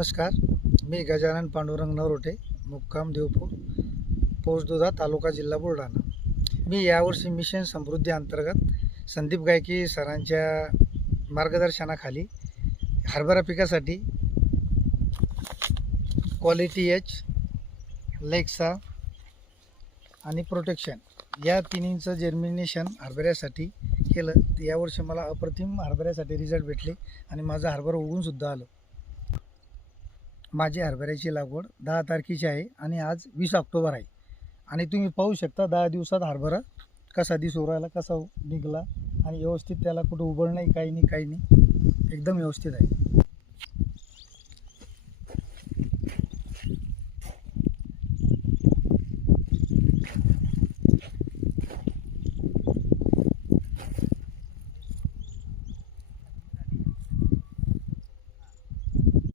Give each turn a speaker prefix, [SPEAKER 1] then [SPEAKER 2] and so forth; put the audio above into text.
[SPEAKER 1] नमस्कार मी गजानन पांडुरंग नरोटे मुक्काम देवपूर पोचदुधा तालुका जिल्हा बुलढाणा. मी यावर्षी मिशन समृद्धी अंतर्गत संदीप गायकी सरांच्या मार्गदर्शनाखाली हरभरा पिकासाठी क्वालिटी एच लेक्सा आणि प्रोटेक्शन या तिन्हींचं जर्मिनेशन हरभऱ्यासाठी केलं. यावर्षी मला अप्रतिम हरभऱ्यासाठी रिझल्ट भेटले आणि माझं हरभरा उगूनसुद्धा आलं. माझी हरभऱ्याची लागवड दहा तारखेची आहे आणि आज वीस ऑक्टोबर आहे. आणि तुम्ही पाहू शकता दहा दिवसात हरभरा कसा दिसू राहिला कसा निघला आणि व्यवस्थित त्याला कुठं उबळ नाही काही नाही काही नाही. एकदम व्यवस्थित आहे.